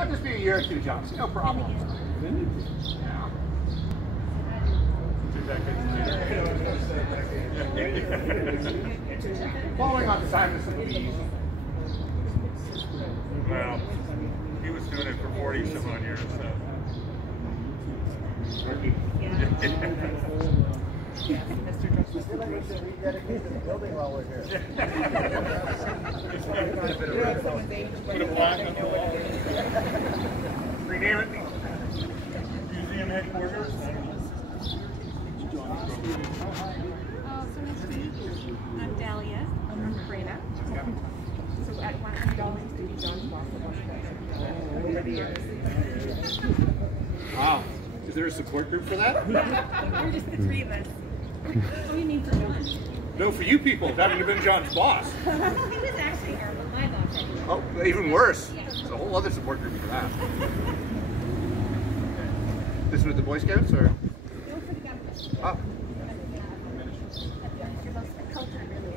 I'll just be a year or two, John. No problem. Yeah. 2 decades later. Following on Simon's will be easy. Well, he was doing it for 40 some odd years, so. Yeah. We feel like we should rededicate the building while we're here. Put a plaque on the wall. Rename it museum headquarters. So nice to meet you. I'm Dahlia. I'm from Breda. So at one time, always to be John's boss over the years. Wow. Is there a support group for that? We're just the 3 of us. What do you mean for John? No, for you people, having to been John's boss. He was actually my boss. Oh, even worse. There's a whole other support group for that. This with the Boy Scouts, or? No, for the government. Oh. You're both the culture, really.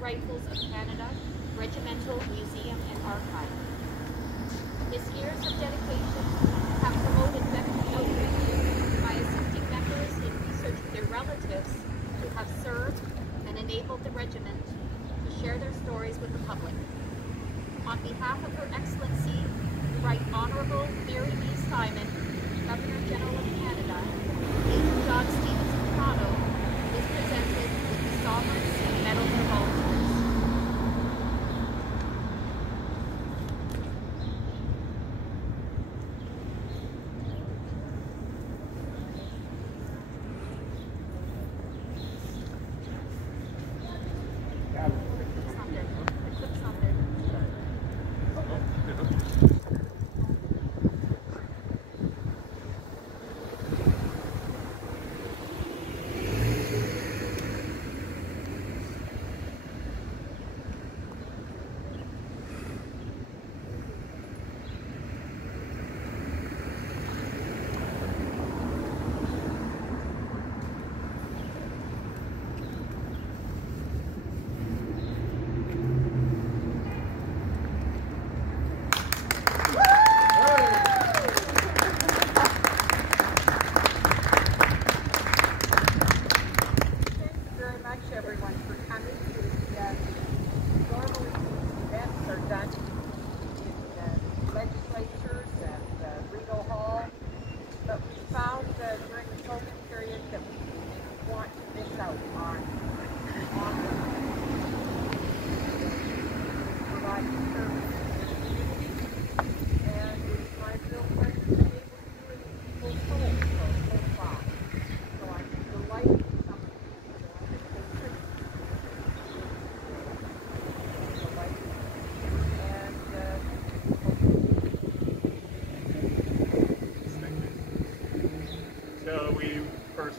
Rifles of Canada Regimental Museum and Archive. His years of dedication have promoted veteran outreach by assisting members in researching their relatives who have served and enabled the regiment to share their stories with the public. On behalf of Her Excellency, the Right Honourable Mary B. Simon, Governor General of Canada, Major John Stevens of Toronto is presented with the Sovereigns and Medal for Volunteers.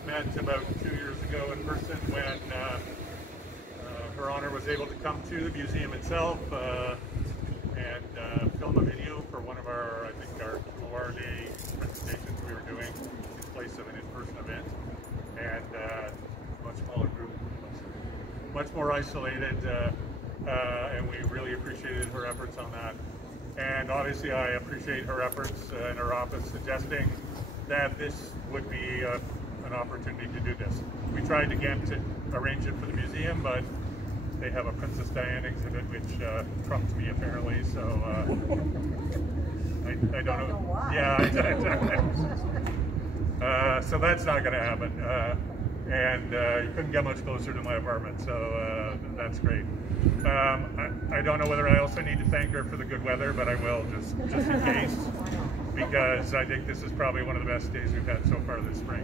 Met about 2 years ago in person when Her Honor was able to come to the museum itself and film a video for one of our, I think, our Loire Day presentations we were doing in place of an in-person event, and much smaller group, much more isolated, and we really appreciated her efforts on that. And obviously I appreciate her efforts in her office suggesting that this would be an opportunity to do this. We tried again to arrange it for the museum, but they have a Princess Diana exhibit which trumped me apparently, so I don't know why. Yeah, exactly. So that's not going to happen. And and you couldn't get much closer to my apartment, so that's great. I don't know whether I also need to thank her for the good weather, but I will just in case, because I think this is probably one of the best days we've had so far this spring.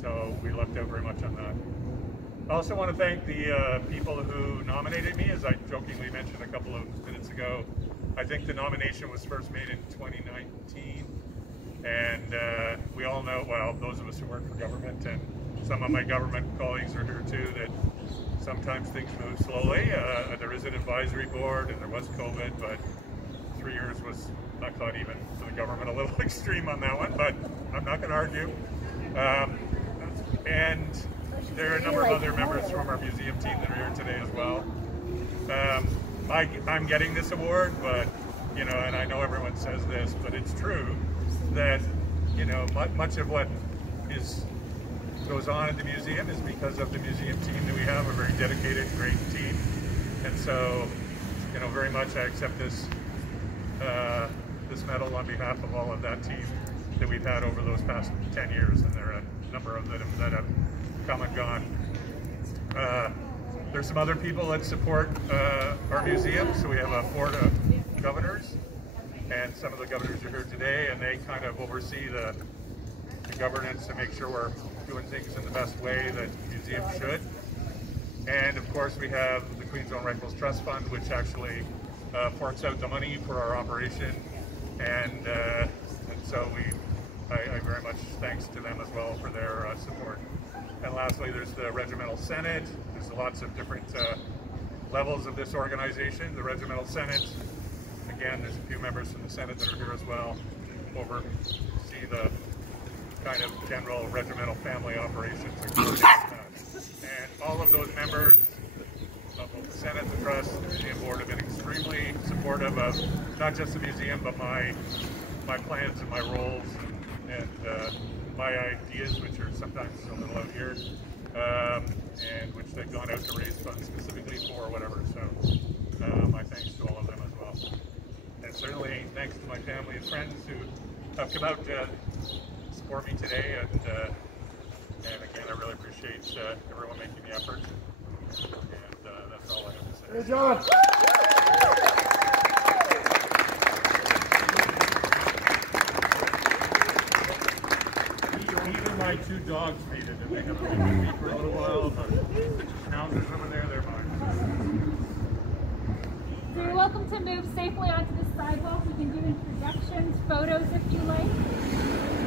So we lucked out very much on that. I also want to thank the people who nominated me, as I jokingly mentioned a couple of minutes ago. I think the nomination was first made in 2019, and we all know, well, those of us who work for government, and some of my government colleagues are here too, that sometimes things move slowly. There is an advisory board, and there was COVID, but 3 years was, I thought, even for the government, a little extreme on that one, but I'm not going to argue. And there are a number of other members from our museum team that are here today as well. I'm getting this award, but, you know, and I know everyone says this, but it's true that, you know, much of what goes on at the museum is because of the museum team that we have, a very dedicated, great team. And so, you know, very much I accept this medal on behalf of all of that team that we've had over those past 10 years, and there are a number of them that have come and gone. There's some other people that support our museum. So we have a board of governors, and some of the governors are here today, and they kind of oversee the governance to make sure we're doing things in the best way that museums should. And of course we have the Queen's Own Rifles Trust Fund, which actually forks out the money for our operation, and so I very much thanks to them as well for their support. And lastly, there's the Regimental Senate. There's lots of different levels of this organization. The Regimental Senate, again, there's a few members from the Senate that are here as well, oversee the kind of general regimental family operations. And all of those members of both the Senate, the Trust, and the Museum Board have been extremely supportive of not just the museum, but my plans and my roles and my ideas, which are sometimes a little out here, and which they've gone out to raise funds specifically for, whatever. So my thanks to all of them as well. And certainly thanks to my family and friends who have come out to support me today. And again, I really appreciate everyone making the effort. And that's all I have to say. Good job. Even my two dogs made it, and they have been with me for a little while, but now there's over there, they're mine. So you're welcome to move safely onto the sidewalk. We can do introductions, photos if you like.